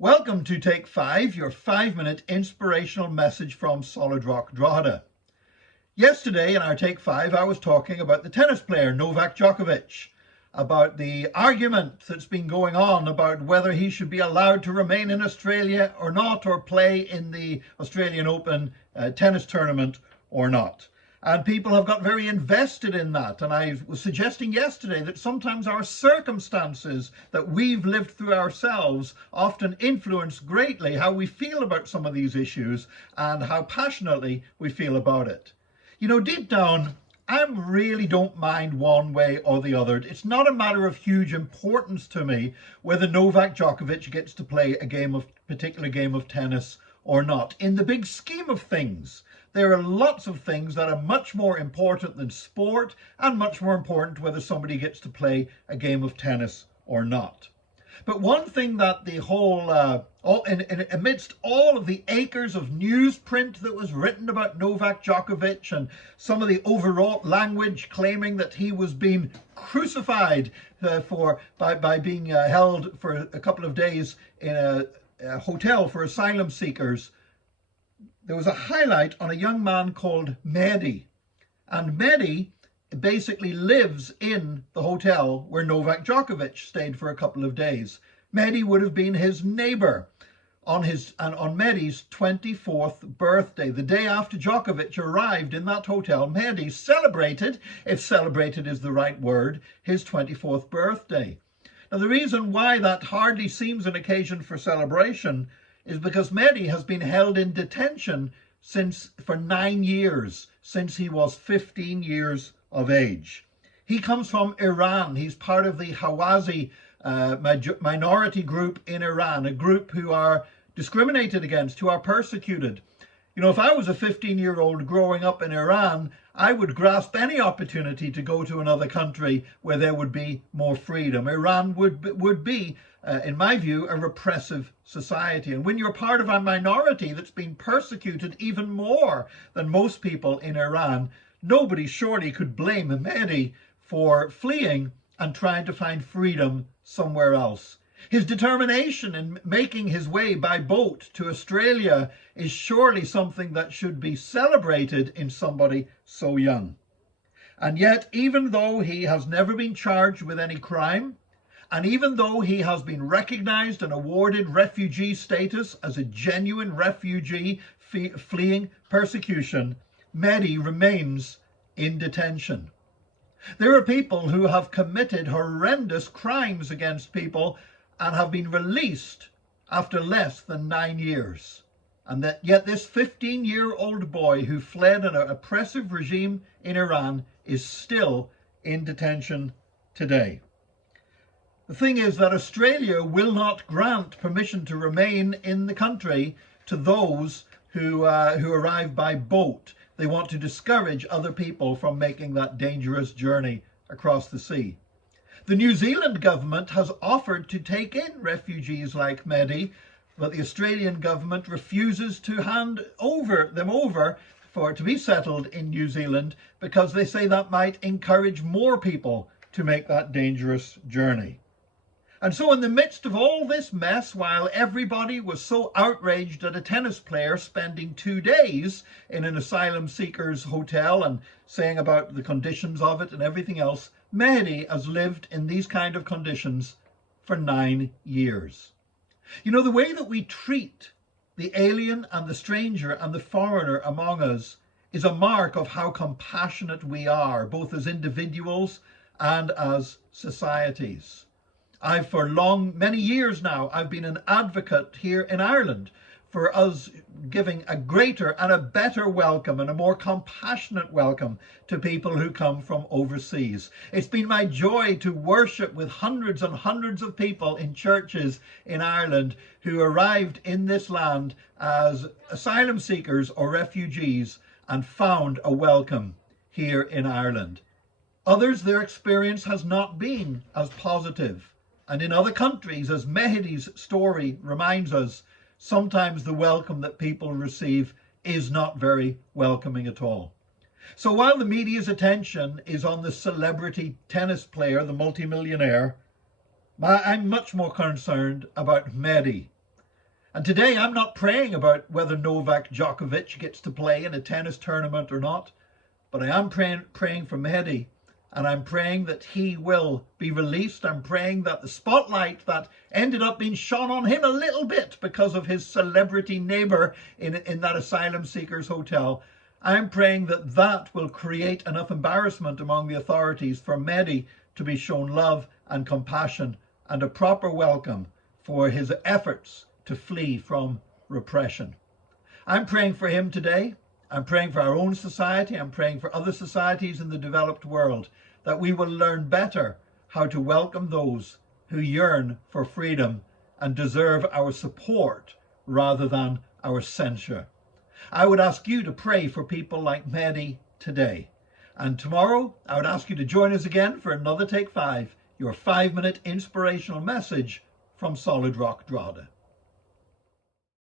Welcome to Take 5, your 5-minute inspirational message from Solid Rock Drogheda. Yesterday in our Take 5, I was talking about the tennis player Novak Djokovic, about the argument that's been going on about whether he should be allowed to remain in Australia or not, or play in the Australian Open tennis tournament or not. And people have got very invested in that. And I was suggesting yesterday that sometimes our circumstances that we've lived through ourselves often influence greatly how we feel about some of these issues and how passionately we feel about it. You know, deep down, I really don't mind one way or the other. It's not a matter of huge importance to me whether Novak Djokovic gets to play a particular game of tennis or not. In the big scheme of things, there are lots of things that are much more important than sport, and much more important whether somebody gets to play a game of tennis or not. But one thing that the whole, amidst all of the acres of newsprint that was written about Novak Djokovic and some of the overwrought language claiming that he was being crucified by being held for a couple of days in a hotel for asylum seekers, there was a highlight on a young man called Mehdi. And Mehdi basically lives in the hotel where Novak Djokovic stayed for a couple of days. Mehdi would have been his neighbor on Mehdi's 24th birthday. The day after Djokovic arrived in that hotel, Mehdi celebrated, if celebrated is the right word, his 24th birthday. Now, the reason why that hardly seems an occasion for celebration is because Mehdi has been held in detention for 9 years, since he was 15 years of age. He comes from Iran. He's part of the Hawazi minority group in Iran, a group who are discriminated against, who are persecuted. You know, if I was a 15-year-old growing up in Iran, I would grasp any opportunity to go to another country where there would be more freedom. Iran would be, in my view, a repressive society. And when you're part of a minority that's been persecuted even more than most people in Iran, nobody surely could blame Mehdi for fleeing and trying to find freedom somewhere else. His determination in making his way by boat to Australia is surely something that should be celebrated in somebody so young. And yet, even though he has never been charged with any crime, and even though he has been recognized and awarded refugee status as a genuine refugee fleeing persecution, Mehdi remains in detention. There are people who have committed horrendous crimes against people and have been released after less than 9 years. And yet this 15-year-old boy who fled an oppressive regime in Iran is still in detention today. The thing is that Australia will not grant permission to remain in the country to those who arrive by boat. They want to discourage other people from making that dangerous journey across the sea. The New Zealand government has offered to take in refugees like Mehdi, but the Australian government refuses to hand them over to be settled in New Zealand because they say that might encourage more people to make that dangerous journey. And so in the midst of all this mess, while everybody was so outraged at a tennis player spending 2 days in an asylum seekers hotel and saying about the conditions of it and everything else, Mehdi has lived in these kind of conditions for 9 years. You know, the way that we treat the alien and the stranger and the foreigner among us is a mark of how compassionate we are, both as individuals and as societies. For many years now, I've been an advocate here in Ireland for us giving a greater and a better welcome and a more compassionate welcome to people who come from overseas. It's been my joy to worship with hundreds and hundreds of people in churches in Ireland who arrived in this land as asylum seekers or refugees and found a welcome here in Ireland. Others, their experience has not been as positive. And in other countries, as Mehdi's story reminds us, sometimes the welcome that people receive is not very welcoming at all. So while the media's attention is on the celebrity tennis player, the multimillionaire, I'm much more concerned about Mehdi. And today I'm not praying about whether Novak Djokovic gets to play in a tennis tournament or not, but I am praying for Mehdi, and I'm praying that he will be released. I'm praying that the spotlight that ended up being shone on him a little bit because of his celebrity neighbor in that asylum seekers hotel, I'm praying that that will create enough embarrassment among the authorities for Mehdi to be shown love and compassion and a proper welcome for his efforts to flee from repression. I'm praying for him today. I'm praying for our own society. I'm praying for other societies in the developed world, that we will learn better how to welcome those who yearn for freedom and deserve our support rather than our censure. I would ask you to pray for people like Mehdi today. And tomorrow, I would ask you to join us again for another Take 5, your 5-minute inspirational message from Solid Rock Drogheda.